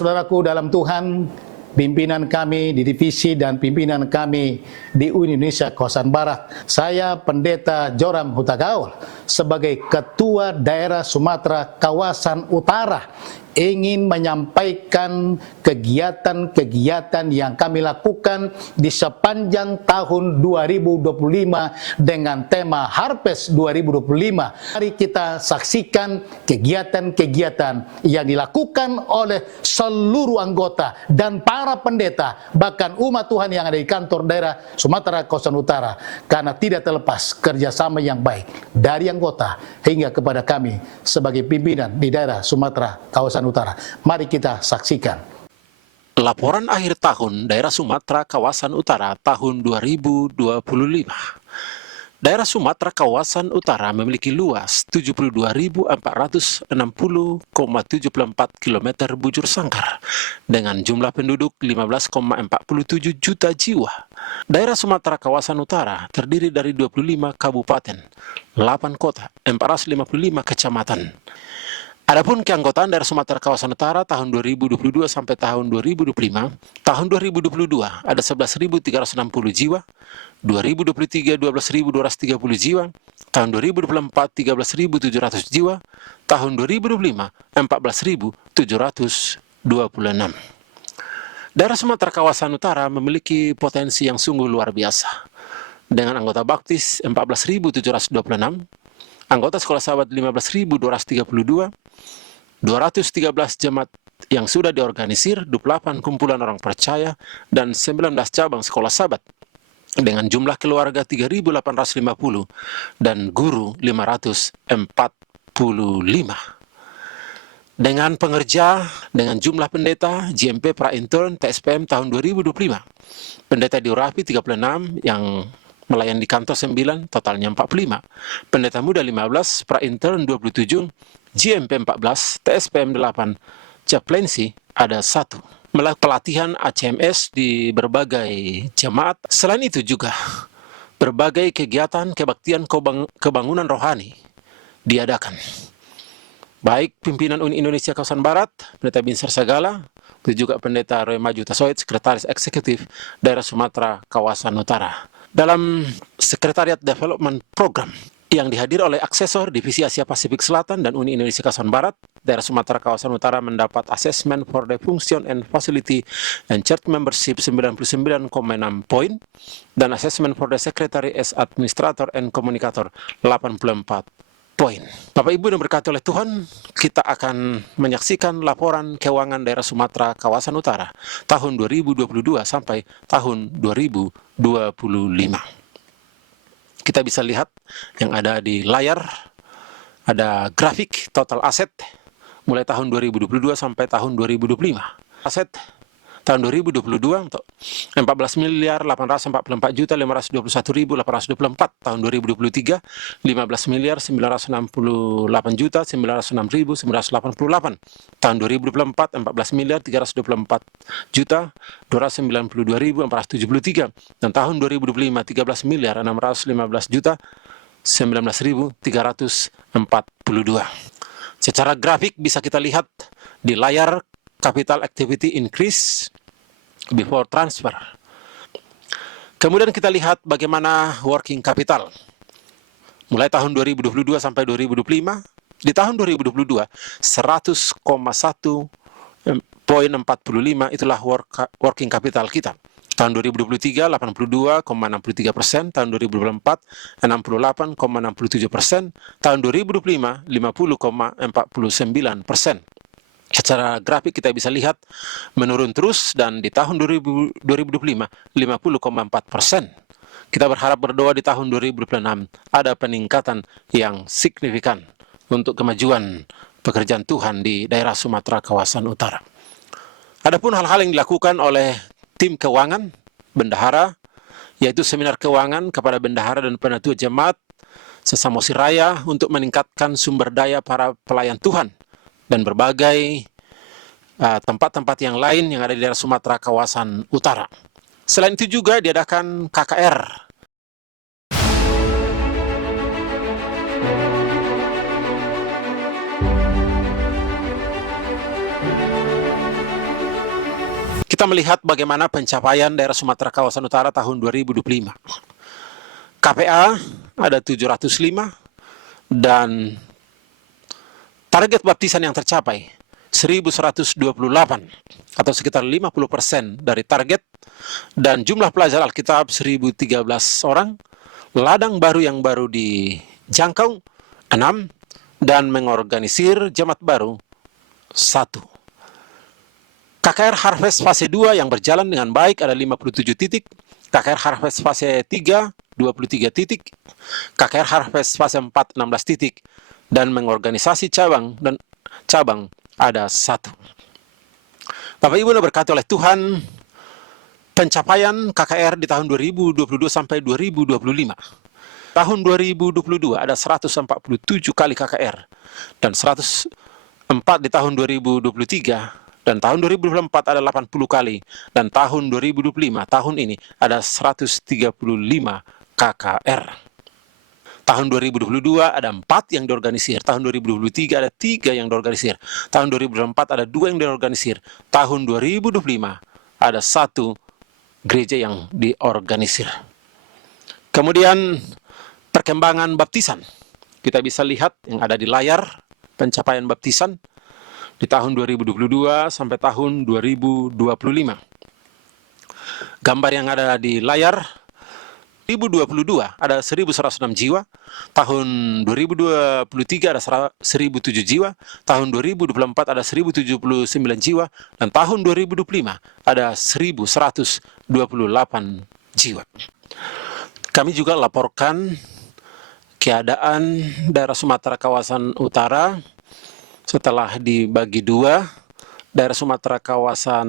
Saudaraku dalam Tuhan, pimpinan kami di divisi dan pimpinan kami di UI Indonesia Kawasan Barat. Saya Pendeta Joram Hutagaul sebagai Ketua Daerah Sumatera Kawasan Utara ingin menyampaikan kegiatan-kegiatan yang kami lakukan di sepanjang tahun 2025 dengan tema Harvest 2025. Mari kita saksikan kegiatan-kegiatan yang dilakukan oleh seluruh anggota dan para pendeta, bahkan umat Tuhan yang ada di kantor daerah Sumatera Kawasan Utara, karena tidak terlepas kerjasama yang baik dari anggota hingga kepada kami sebagai pimpinan di daerah Sumatera Kawasan Utara. Mari kita saksikan. Laporan akhir tahun Daerah Sumatera Kawasan Utara tahun 2025. Daerah Sumatera Kawasan Utara memiliki luas 72.460,74 km bujur sangkar dengan jumlah penduduk 15,47 juta jiwa. Daerah Sumatera Kawasan Utara terdiri dari 25 kabupaten, 8 kota, 455 kecamatan. Adapun keanggotaan daerah Sumatera Kawasan Utara tahun 2022 sampai tahun 2025, tahun 2022 ada 11.360 jiwa, 2023 12.230 jiwa, tahun 2024 13.700 jiwa, tahun 2025 14.726. Daerah Sumatera Kawasan Utara memiliki potensi yang sungguh luar biasa. Dengan anggota baptis 14.726, anggota sekolah sahabat 15.232, 213 jemaat yang sudah diorganisir, 28 kumpulan orang percaya, dan 19 cabang sekolah sahabat, dengan jumlah keluarga 3.850 dan guru 545. Dengan pengerja, dengan jumlah pendeta, JMP Pra-Intern, TSPM tahun 2025, pendeta di Urapi 36 yang melayani di kantor 9, totalnya 45. Pendeta muda 15, pra-intern 27, GMP 14, TSPM 8, Chaplaincy ada 1. Melakukan pelatihan ACMS di berbagai jemaat. Selain itu juga, berbagai kegiatan kebaktian kebangunan rohani diadakan. Baik pimpinan Uni Indonesia Kawasan Barat, Pendeta Binsar Sagala, itu juga Pendeta Roy Maju Tasoid, Sekretaris Eksekutif Daerah Sumatera Kawasan Utara. Dalam Sekretariat Development Program yang dihadiri oleh Aksesor Divisi Asia Pasifik Selatan dan Uni Indonesia Kawasan Barat, Daerah Sumatera Kawasan Utara mendapat Assessment for the Function and Facility and Church Membership 99,6 poin dan Assessment for the Secretary as Administrator and Communicator 84 poin. Bapak Ibu yang berkati oleh Tuhan, kita akan menyaksikan laporan keuangan daerah Sumatera Kawasan Utara tahun 2022 sampai tahun 2025. Kita bisa lihat yang ada di layar, ada grafik total aset mulai tahun 2022 sampai tahun 2025. Aset tahun 2022 untuk 14.844.521.824. Tahun 2023 15.968.906.988. Tahun 2024 14.324.292.473. Dan tahun 2025 13.615.19.342. Secara grafik bisa kita lihat di layar capital activity increase before transfer. Kemudian kita lihat bagaimana working capital. Mulai tahun 2022 sampai 2025, di tahun 2022 100,1.45 itulah working capital kita. Tahun 2023 82,63%, tahun 2024 68,67%, tahun 2025 50,49%. Secara grafik kita bisa lihat menurun terus dan di tahun 2025 50,4%. Kita berharap berdoa di tahun 2026 ada peningkatan yang signifikan untuk kemajuan pekerjaan Tuhan di daerah Sumatera Kawasan Utara. Adapun hal-hal yang dilakukan oleh tim keuangan bendahara, yaitu seminar keuangan kepada bendahara dan penatua jemaat sesamosir raya untuk meningkatkan sumber daya para pelayan Tuhan dan berbagai tempat-tempat yang lain yang ada di daerah Sumatera Kawasan Utara. Selain itu juga diadakan KKR. kita melihat bagaimana pencapaian daerah Sumatera Kawasan Utara tahun 2025. KPA ada 705 dan target baptisan yang tercapai 1.128 atau sekitar 50% dari target, dan jumlah pelajar Alkitab 1.013 orang, ladang baru yang baru dijangkau 6, dan mengorganisir jemaat baru 1. KKR Harvest fase 2 yang berjalan dengan baik ada 57 titik, KKR Harvest fase 3 23 titik, KKR Harvest fase 4 16 titik, dan mengorganisasi cabang ada 1. Bapak Ibu yang berkati oleh Tuhan, pencapaian KKR di tahun 2022 sampai 2025. Tahun 2022 ada 147 kali KKR dan 104 di tahun 2023. Dan tahun 2024 ada 80 kali, dan tahun 2025, tahun ini, ada 135 KKR. Tahun 2022 ada 4 yang diorganisir, tahun 2023 ada 3 yang diorganisir, tahun 2024 ada 2 yang diorganisir, tahun 2025 ada 1 gereja yang diorganisir. Kemudian perkembangan baptisan, kita bisa lihat yang ada di layar pencapaian baptisan di tahun 2022 sampai tahun 2025. Gambar yang ada di layar 2022 ada 1.106 jiwa, tahun 2023 ada 1.007 jiwa, tahun 2024 ada 1.079 jiwa, dan tahun 2025 ada 1.128 jiwa. Kami juga laporkan keadaan daerah Sumatera Kawasan Utara setelah dibagi 2, daerah Sumatera Kawasan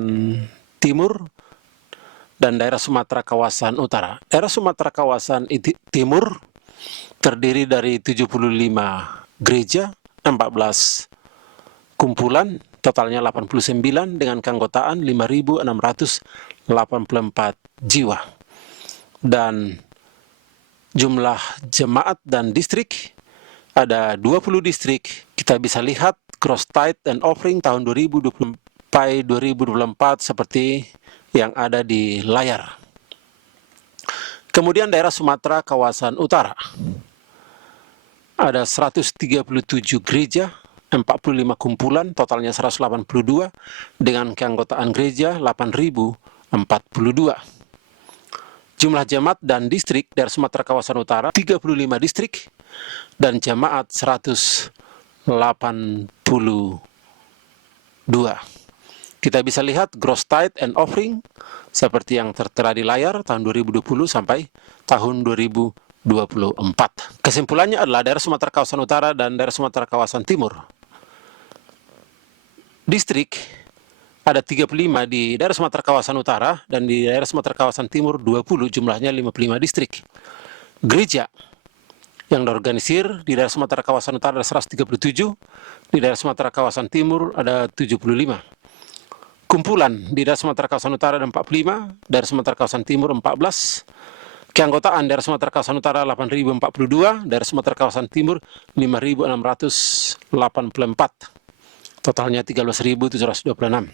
Timur dan daerah Sumatera Kawasan Utara. Daerah Sumatera Kawasan Timur terdiri dari 75 gereja, 14 kumpulan, totalnya 89 dengan keanggotaan 5.684 jiwa. Dan jumlah jemaat dan distrik ada 20 distrik. Kita bisa lihat gross tithe and offering tahun 2020 sampai 2024 seperti yang ada di layar. Kemudian daerah Sumatera Kawasan Utara ada 137 gereja, 45 kumpulan, totalnya 182 dengan keanggotaan gereja 8.042. Jumlah jemaat dan distrik daerah Sumatera Kawasan Utara 35 distrik dan jemaat 182. Kita bisa lihat gross tithe and offering seperti yang tertera di layar tahun 2020 sampai tahun 2024. Kesimpulannya adalah daerah Sumatera Kawasan Utara dan daerah Sumatera Kawasan Timur. Distrik ada 35 di daerah Sumatera Kawasan Utara dan di daerah Sumatera Kawasan Timur 20, jumlahnya 55 distrik. Gereja yang diorganisir di daerah Sumatera Kawasan Utara ada 137, di daerah Sumatera Kawasan Timur ada 75. Kumpulan di daerah Sumatera Kawasan Utara ada 45, daerah Sumatera Kawasan Timur 14. Keanggotaan daerah Sumatera Kawasan Utara 8.042, daerah Sumatera Kawasan Timur 5.684. Totalnya 13.726.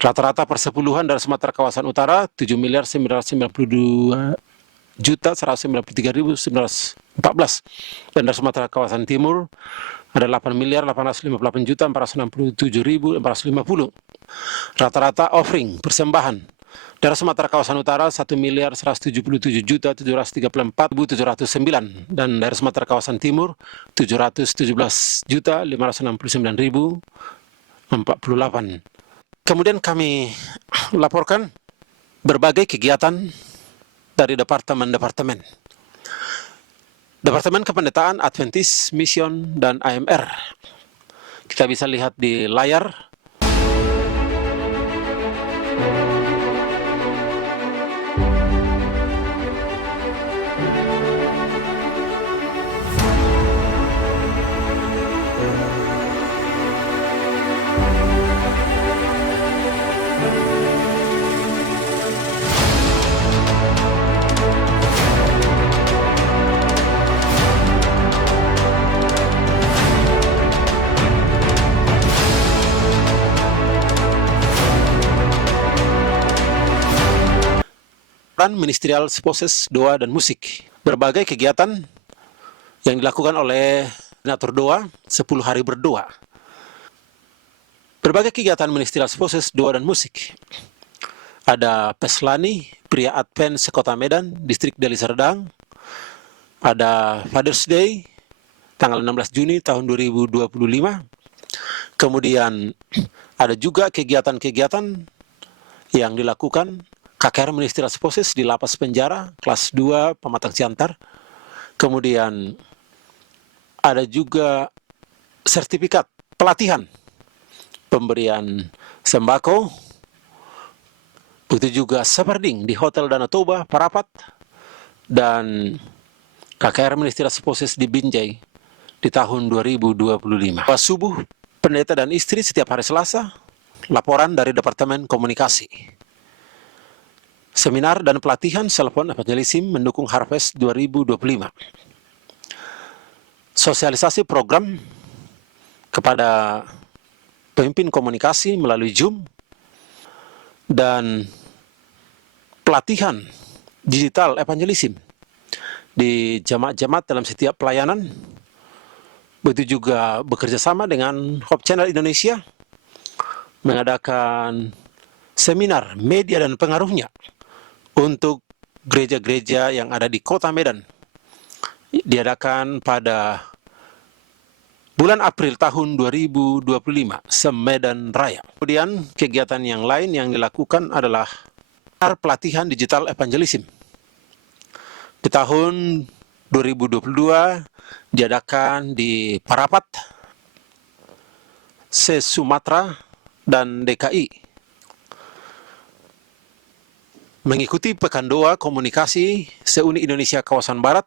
Rata-rata persepuluhan daerah Sumatera Kawasan Utara 7.992.193.914, dan daerah Sumatera Kawasan Timur ada 8.858.467.450. Rata-rata offering persembahan daerah Sumatera Kawasan Utara 1.177.734.709, dan daerah Sumatera Kawasan Timur 717.599.048. Kemudian kami laporkan berbagai kegiatan dari departemen-departemen. Departemen Kependetaan, Adventist, Mission, dan AMR. Kita bisa lihat di layar. peran ministerial sposes, doa, dan musik. Berbagai kegiatan yang dilakukan oleh koordinator doa, 10 hari berdoa. Berbagai kegiatan ministerial sposes, doa, dan musik. Ada Peslani, pria Advent sekota Medan, distrik Deli Serdang. Ada Father's Day, tanggal 16 Juni tahun 2025. Kemudian ada juga kegiatan-kegiatan yang dilakukan KKR Ministerial Sposes di Lapas Penjara, kelas 2, Pematang Siantar. Kemudian ada juga sertifikat pelatihan, pemberian sembako, begitu juga seperding di Hotel Danau Toba, Parapat, dan KKR Ministerial Sposes di Binjai di tahun 2025. Pas subuh, pendeta dan istri setiap hari Selasa, laporan dari Departemen Komunikasi. Seminar dan pelatihan Selfon Evangelism mendukung Harvest 2025. Sosialisasi program kepada pemimpin komunikasi melalui Zoom, dan pelatihan digital evangelism di jemaat-jemaat dalam setiap pelayanan. Begitu juga bekerja sama dengan Hope Channel Indonesia, mengadakan seminar media dan pengaruhnya untuk gereja-gereja yang ada di Kota Medan. Diadakan pada bulan April tahun 2025, Semedan Raya. Kemudian kegiatan yang lain yang dilakukan adalah pelatihan digital evangelism. Di tahun 2022 diadakan di Parapat, se-Sumatera, dan DKI. Mengikuti Pekan Doa Komunikasi se-Uni Indonesia Kawasan Barat.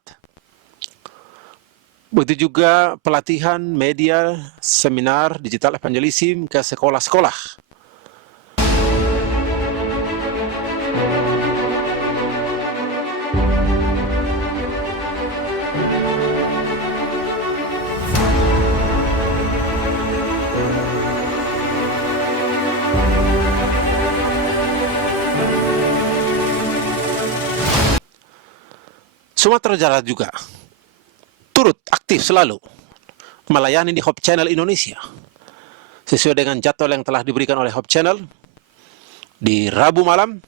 Begitu juga pelatihan media, seminar digital evangelism ke sekolah-sekolah. Sumatera Utara juga turut aktif selalu melayani di Hope Channel Indonesia sesuai dengan jadwal yang telah diberikan oleh Hope Channel di Rabu malam,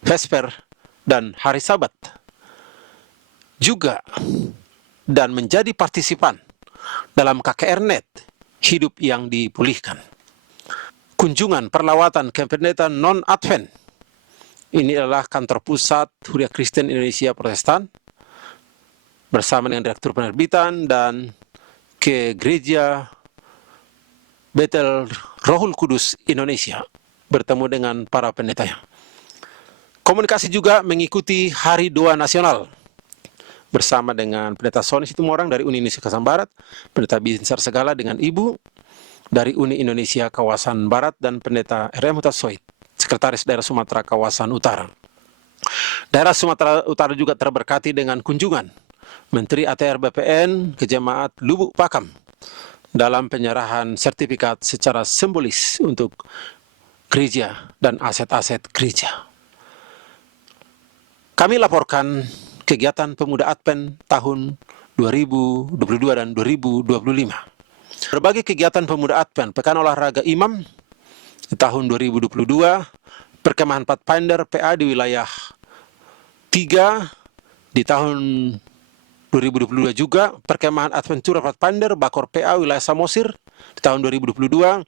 Vesper, dan hari Sabat. Juga dan menjadi partisipan dalam KKR Net, hidup yang dipulihkan. Kunjungan perlawatan ke pendeta non-Advent. Ini adalah kantor pusat Huria Kristen Indonesia Protestan bersama dengan Direktur Penerbitan dan ke Gereja Betel Rohul Kudus Indonesia bertemu dengan para pendetanya. Komunikasi juga mengikuti Hari Doa Nasional bersama dengan Pendeta Sony Situmorang dari Uni Indonesia Kawasan Barat, Pendeta Binsar Segala dengan Ibu dari Uni Indonesia Kawasan Barat, dan Pendeta R.M. Hutasoid, Sekretaris Daerah Sumatera Kawasan Utara. Daerah Sumatera Utara juga terberkati dengan kunjungan Menteri ATR BPN ke Jemaat Lubuk Pakam dalam penyerahan sertifikat secara simbolis untuk gereja dan aset-aset gereja. Kami laporkan kegiatan Pemuda Advent tahun 2022 dan 2025. Berbagai kegiatan Pemuda Advent, Pekan Olahraga Imam di tahun 2022, Perkemahan Pathfinder PA di wilayah 3 di tahun 2022 juga, Perkemahan Adventura Pathfinder Bakor PA wilayah Samosir di tahun 2022.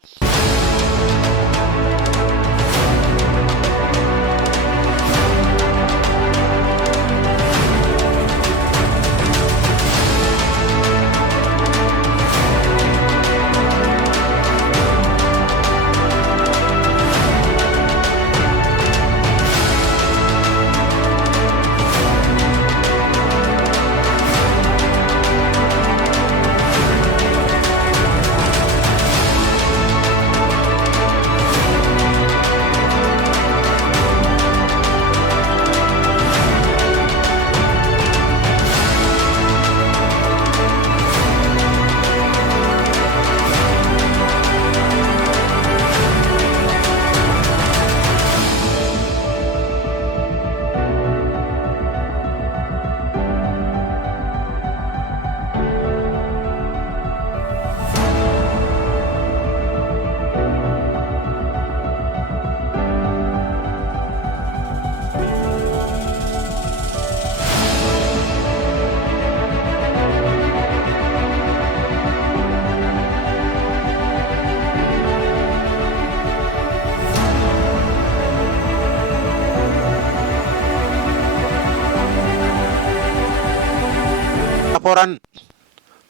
laporan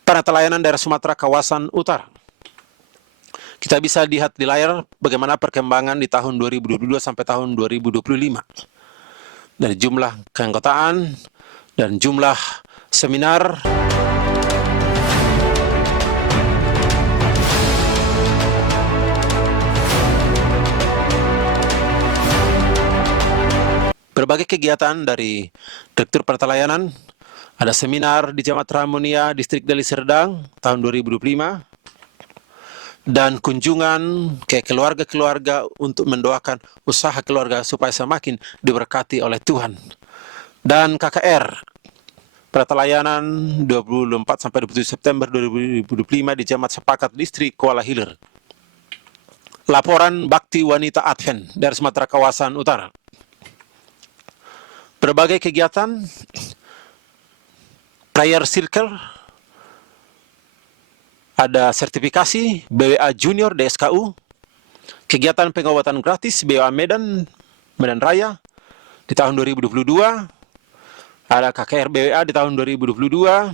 penata daerah Sumatera kawasan utara. Kita bisa lihat di layar bagaimana perkembangan di tahun 2022 sampai tahun 2025. Dari jumlah keanggotaan dan jumlah seminar. Berbagai kegiatan dari Direktur Penata Layanan, ada seminar di Jemaat Rahamunia Distrik Deli Serdang tahun 2025, dan kunjungan ke keluarga-keluarga untuk mendoakan usaha keluarga supaya semakin diberkati oleh Tuhan. Dan KKR, Penata Layanan 24 sampai 27 September 2025 di Jemaat Sepakat Distrik Kuala Hilir. Laporan Bakti Wanita Advent dari Sumatera Kawasan Utara. Berbagai kegiatan, prayer circle, ada sertifikasi BWA Junior DSKU, kegiatan pengobatan gratis BWA Medan Raya di tahun 2022, ada KKR BWA di tahun 2022,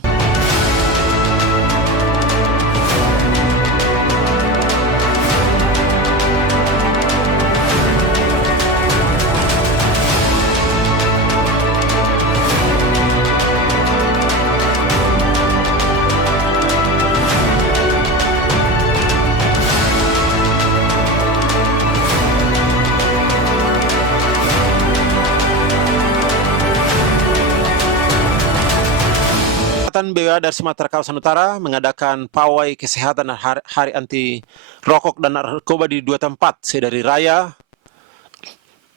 BWA dari Sumatera Kawasan Utara mengadakan pawai kesehatan dan hari anti rokok dan narkoba di 2 tempat, Sedari Raya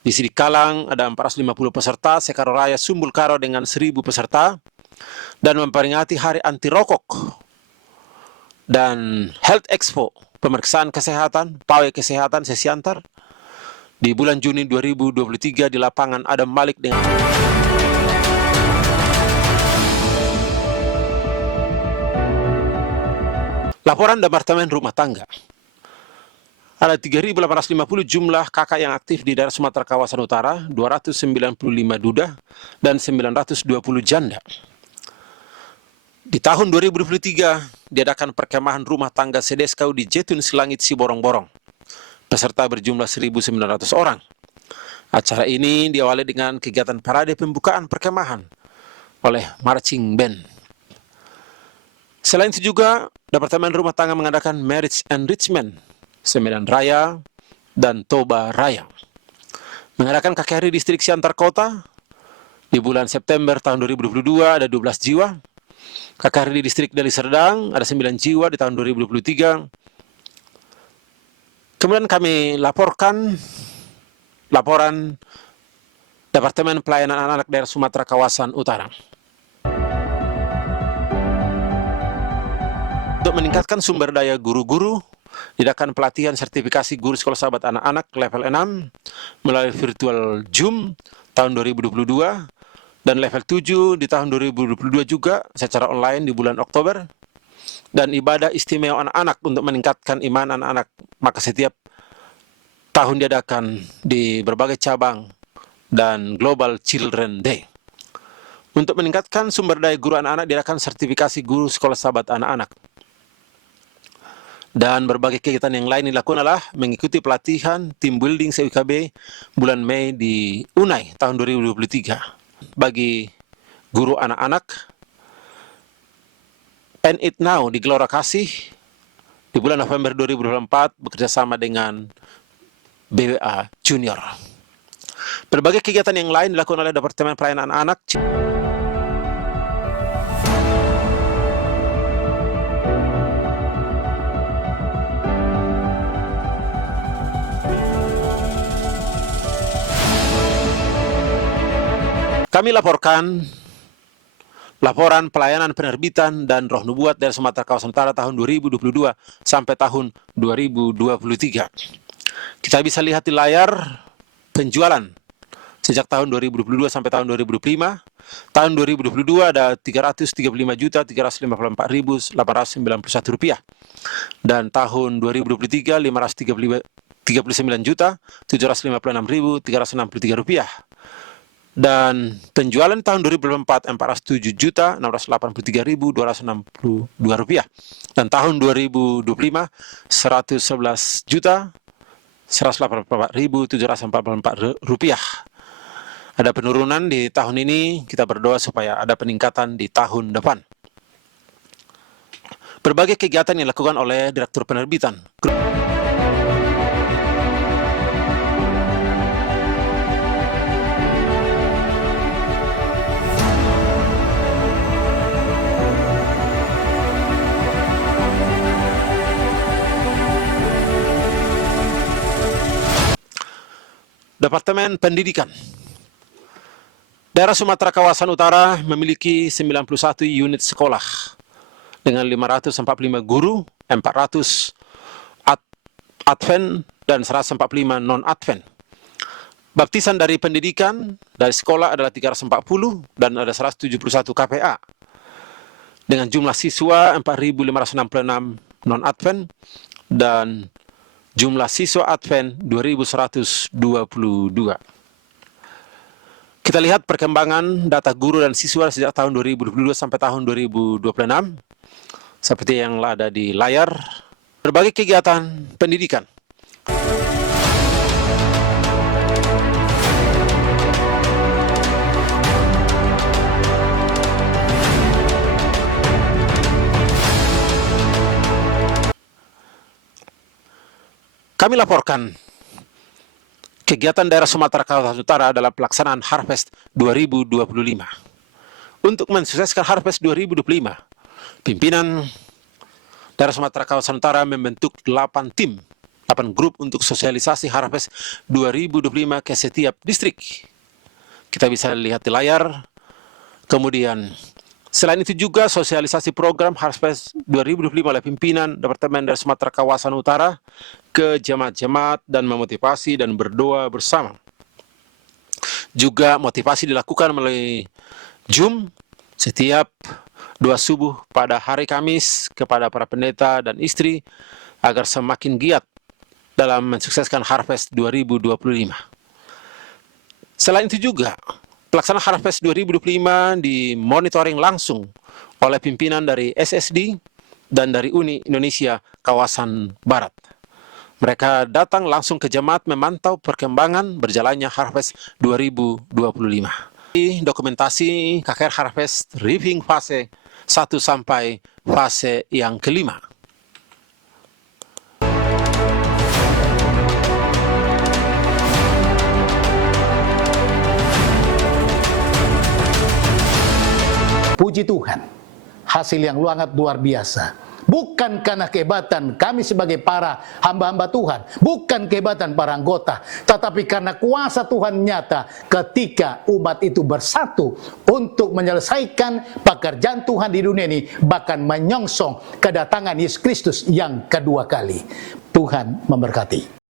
di Sidikalang ada 450 peserta, Sekaro Raya Sumbul Karo dengan 1000 peserta, dan memperingati hari anti rokok dan Health Expo, pemeriksaan kesehatan, pawai kesehatan sesi antar di bulan Juni 2023 di lapangan Adam Malik dengan laporan Departemen Rumah Tangga. Ada 3.850 jumlah kakak yang aktif di daerah Sumatera Kawasan Utara, 295 duda, dan 920 janda. Di tahun 2023, diadakan perkemahan rumah tangga Sedeskau di Jetun Silangit Siborong-Borong. Peserta berjumlah 1.900 orang. Acara ini diawali dengan kegiatan parade pembukaan perkemahan oleh marching band. Selain itu juga, Departemen Rumah Tangga mengadakan Marriage Enrichment, Semedan Raya, dan Toba Raya. Mengadakan KKR di Distrik Siantar Kota, di bulan September tahun 2022 ada 12 jiwa. KKR di Distrik Deli Serdang ada 9 jiwa di tahun 2023. Kemudian kami laporan Departemen Pelayanan Anak Daerah Sumatera Kawasan Utara. Untuk meningkatkan sumber daya guru-guru, diadakan pelatihan sertifikasi guru sekolah sahabat anak-anak level 6 melalui virtual Zoom tahun 2022, dan level 7 di tahun 2022 juga secara online di bulan Oktober, dan ibadah istimewa anak-anak untuk meningkatkan iman anak-anak, maka setiap tahun diadakan di berbagai cabang dan Global Children Day. Untuk meningkatkan sumber daya guru anak-anak, diadakan sertifikasi guru sekolah sahabat anak-anak. Dan berbagai kegiatan yang lain dilakukan adalah mengikuti pelatihan team building CUKB bulan Mei di Unai tahun 2023. Bagi guru anak-anak, End It Now di Gelora Kasih di bulan November 2024 bekerjasama dengan BWA Junior. Berbagai kegiatan yang lain dilakukan oleh Departemen Pelayanan Anak. Kami laporan pelayanan penerbitan dan roh nubuat dari Sumatera Kawasan Utara tahun 2022 sampai tahun 2023. Kita bisa lihat di layar penjualan sejak tahun 2022 sampai tahun 2025. Tahun 2022 ada 335.354.891 rupiah. Dan tahun 2023 539.756.363 rupiah. Dan penjualan tahun 2024 407.683.262 rupiah. Dan tahun 2025 111.184.744 rupiah. Ada penurunan di tahun ini, kita berdoa supaya ada peningkatan di tahun depan. Berbagai kegiatan yang dilakukan oleh Direktur Penerbitan. Departemen Pendidikan. Daerah Sumatera Kawasan Utara memiliki 91 unit sekolah dengan 545 guru, 400 Advent dan 145 non-Advent. Baptisan dari pendidikan dari sekolah adalah 340 dan ada 171 KPA. Dengan jumlah siswa 4.566 non-Advent dan jumlah siswa Advent 2.122. Kita lihat perkembangan data guru dan siswa sejak tahun 2022 sampai tahun 2026. Seperti yang ada di layar, berbagai kegiatan pendidikan. Kami laporkan kegiatan daerah Sumatera Kawasan Utara dalam pelaksanaan Harvest 2025. Untuk mensukseskan Harvest 2025, pimpinan daerah Sumatera Kawasan Utara membentuk 8 tim, 8 grup untuk sosialisasi Harvest 2025 ke setiap distrik. Kita bisa lihat di layar. Kemudian, selain itu juga sosialisasi program Harvest 2025 oleh pimpinan Departemen dari Sumatera Kawasan Utara ke jemaat-jemaat dan memotivasi dan berdoa bersama. Juga motivasi dilakukan melalui Zoom setiap doa subuh pada hari Kamis kepada para pendeta dan istri agar semakin giat dalam mensukseskan Harvest 2025. Selain itu juga, pelaksanaan Harvest 2025 dimonitoring langsung oleh pimpinan dari SSD dan dari Uni Indonesia Kawasan Barat. Mereka datang langsung ke jemaat memantau perkembangan berjalannya Harvest 2025. Dokumentasi KKR Harvest Reaping fase 1 sampai fase yang kelima. Puji Tuhan, hasil yang sangat luar biasa. Bukan karena kehebatan kami sebagai para hamba-hamba Tuhan, bukan kehebatan para anggota, tetapi karena kuasa Tuhan nyata ketika umat itu bersatu untuk menyelesaikan pekerjaan Tuhan di dunia ini, bahkan menyongsong kedatangan Yesus Kristus yang kedua kali. Tuhan memberkati.